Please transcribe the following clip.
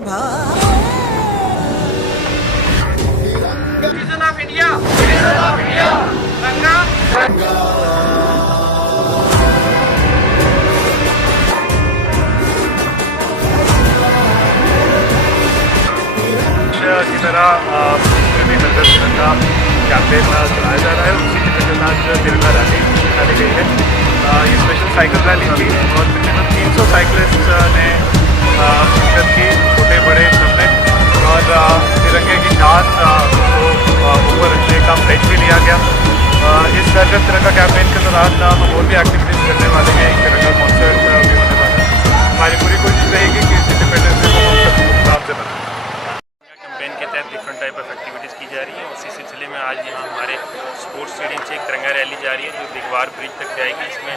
Citizen of India. Citizen of India. Ranga. की तरह फिल्मी हरकत तिरंगा कैंपेन चलाया जा रहा है। उसी के तहत आज तिरंगा रैली निकाली गई है। ये स्पेशल साइकिल रैली थी और तकरीबन 300 साइकिलिस्ट ने शिरकत की, छोटे बड़े सबने। और तिरंगे की शान को ऊपर रखने का प्लेज भी लिया गया। इस हरकत तिरंगा कैंपेन के दौरान हम और भी एक्टिविटीज़ करने वाले हैं। एक तिरंगा कॉन्सर्ट भी होने वाला है। हमारी पूरी कोशिश रहेगी कि इस इंडिपेंडेंस डे को हम सब धूमधाम से बनाएं। कैंपेन के तहत डिफरेंट टाइप ऑफ एक्टिविटीज़ की जा रही है। उसी सिलसिले में आज यहाँ हमारे स्पोर्ट्स स्टेडियम से एक तिरंगा रैली जा रही है जो दिगवार ब्रिज तक जाएगी। इसमें